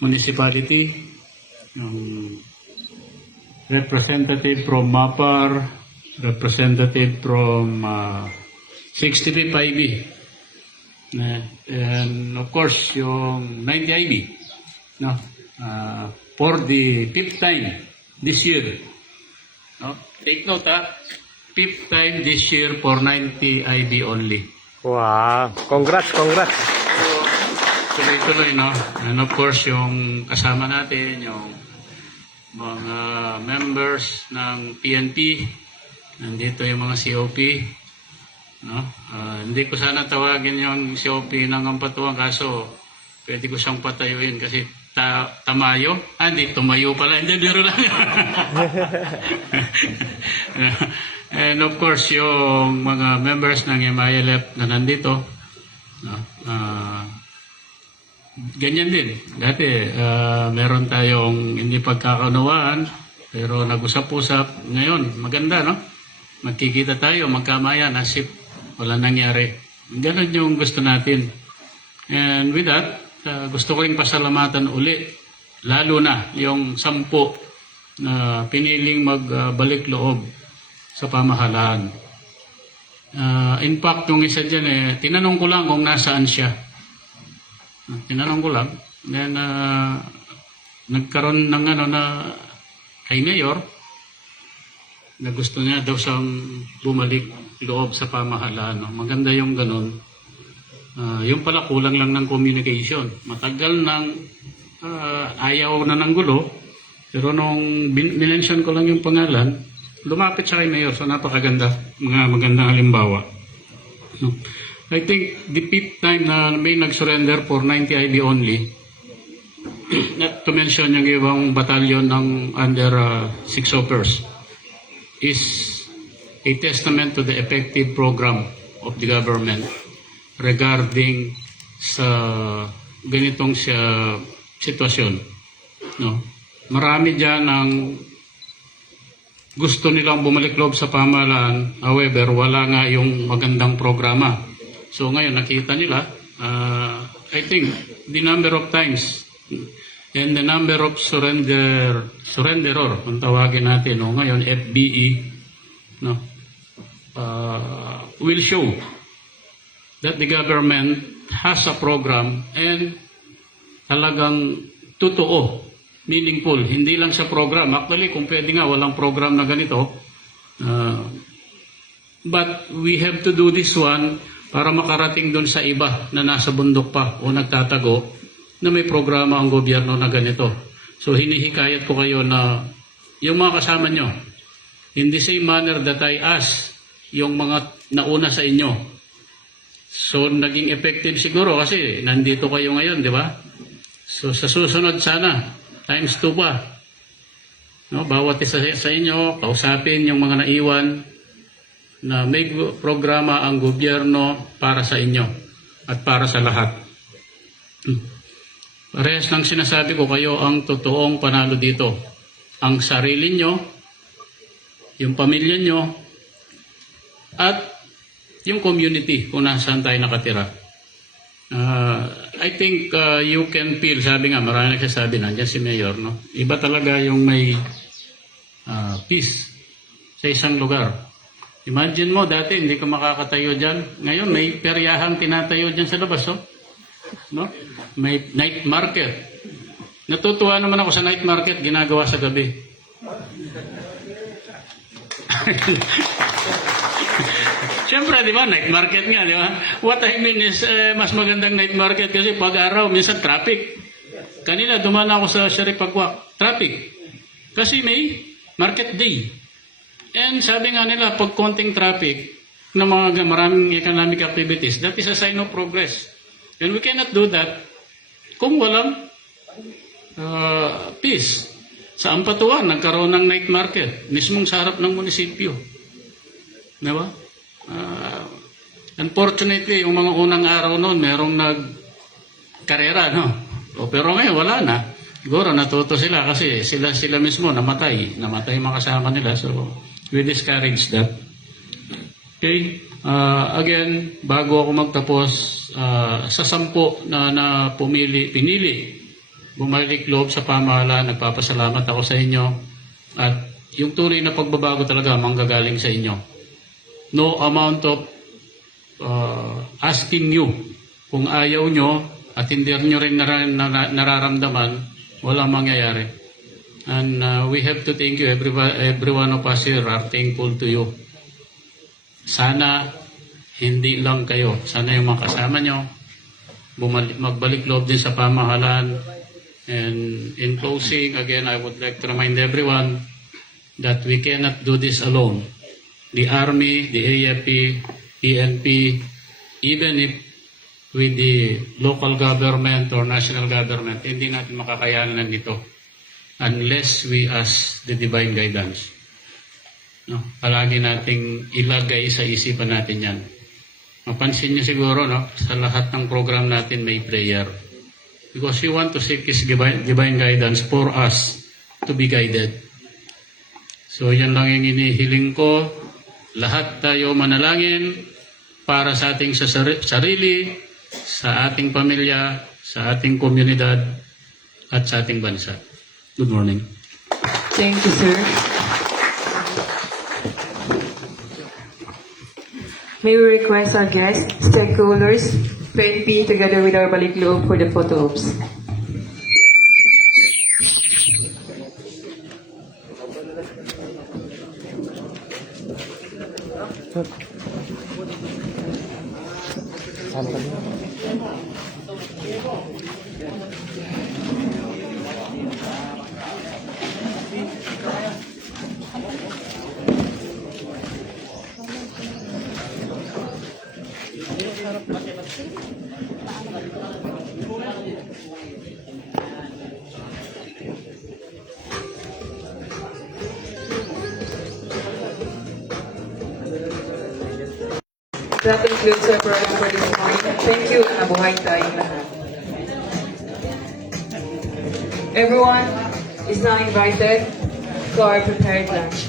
Municipality, yung representative from MAPAR, representative from 65 IB, and of course yung 90 IB, no? For the 5th time this year. No? Take note, 5th time this year for 90 IB only. Wow, congrats. Tuloy-tuloy, no? And of course, yung kasama natin, yung mga members ng PNP, nandito yung mga COP, no? Hindi ko sana tawagin yung COP ng Ampatuan, kaso pwede ko siyang patayuin kasi tamayo. Hindi, tumayo pala. Hindi, biro lang. And of course, yung mga members ng MILF na nandito, no? Ganyan din. Dati, meron tayong hindi pagkakaunawaan, pero nag-usap-usap. Ngayon, maganda, no? Magkikita tayo, magkamayan, asip wala nangyari. Ganon yung gusto natin. And with that, gusto ko rin pasalamatan uli, lalo na yung 10 na piniling magbalik loob sa pamahalaan. In fact, yung isa dyan, tinanong ko lang kung nasaan siya. Tinanong ko lang. Then, nagkaroon ng kay Mayor, na gusto niya daw siyang bumalik loob sa pamahalaan. No? Maganda yung ganun. Yung pala kulang lang ng communication. Matagal nang ayaw na ng gulo. Pero nung minention ko lang yung pangalan, lumapit siya kay Mayor. So napakaganda. Mga magandang halimbawa. No? I think the 5th time na may nag-surrender for 90 IB only, not to mention yung ibang batalyon ng under 6 hoppers, is a testament to the effective program of the government regarding sa ganitong sitwasyon. No? Marami dyan ang gusto nilang bumalik loob sa pamahalaan, however, wala nga yung magandang programa. So ngayon, nakita nila, I think, the number of times and the number of surrenderer, kung tawagin natin, no? Ngayon, FBE, no? Will show that the government has a program and talagang totoo, meaningful. Hindi lang sa program. Actually, kung pwede nga, walang program na ganito. But we have to do this one para makarating doon sa iba na nasa bundok pa o nagtatago na may programa ang gobyerno na ganito. So hinihikayat ko kayo na yung mga kasama nyo, in the same manner that I ask yung mga nauna sa inyo. So naging effective siguro kasi nandito kayo ngayon, di ba? So sa susunod sana, times 2 pa. No, bawat isa sa inyo, kausapin yung mga naiwan, na may programa ang gobyerno para sa inyo at para sa lahat. Parehas ng sinasabi ko, kayo ang totoong panalo dito. Ang sarili nyo, yung pamilya nyo, at yung community kung nasaan tayo nakatira. I think you can feel, sabi nga, marami nagsasabi, nandiyan si Mayor, no? Iba talaga yung may peace sa isang lugar. Imagine mo, dati hindi ka makakatayo dyan. Ngayon, may peryahang tinatayo dyan sa labas, oh. No? May night market. Natutuwa naman ako sa night market, ginagawa sa gabi. Siyempre, di ba? Night market nga, di ba? What I mean is, mas magandang night market kasi pag araw, minsan traffic. Kanina, dumaan ako sa Sharif Pagwak. Traffic. Kasi may market day. And sabi nga nila, pag konting traffic na mga maraming economic activities, that is a sign of progress. And we cannot do that kung walang peace. Sa Ampatuan, nagkaroon ng night market, mismong sa harap ng munisipyo. Diba? Unfortunately, yung mga unang araw noon, merong nagkarera, no? Pero ngayon, wala na. Siguro natuto sila kasi sila mismo namatay mga kasama nila. So, we discourage that. Okay? Again, bago ako magtapos, sa 10 na pinili, bumalik loob sa pamahalaan, nagpapasalamat ako sa inyo. At yung tunay na pagbabago talaga manggagaling sa inyo. No amount of asking you. Kung ayaw nyo at hindi nyo rin nararamdaman, walang mangyayari. And we have to thank you. Every one of us here are thankful to you. Sana hindi lang kayo. Sana yung mga kasama nyo magbalik loob din sa pamahalaan. And in closing, again, I would like to remind everyone that we cannot do this alone. The Army, the AFP, ENP, even if with the local government or national government, hindi natin makakayanan nito unless we ask the divine guidance. No? Palagi nating ilagay sa isipan natin yan. Mapansin niyo siguro, no? Sa lahat ng program natin may prayer. Because we want to seek His divine guidance for us to be guided. So yan lang yung inihiling ko. Lahat tayo manalangin para sa ating sarili, sa ating pamilya, sa ating komunidad, at sa ating bansa. Good morning. Thank you, sir. May we request our guests, stakeholders, PNP together with our Balik Loob for the photo ops. That concludes our program for this morning. Thank you. Nabuhay tayong lahat. Everyone is now invited to our prepared lunch.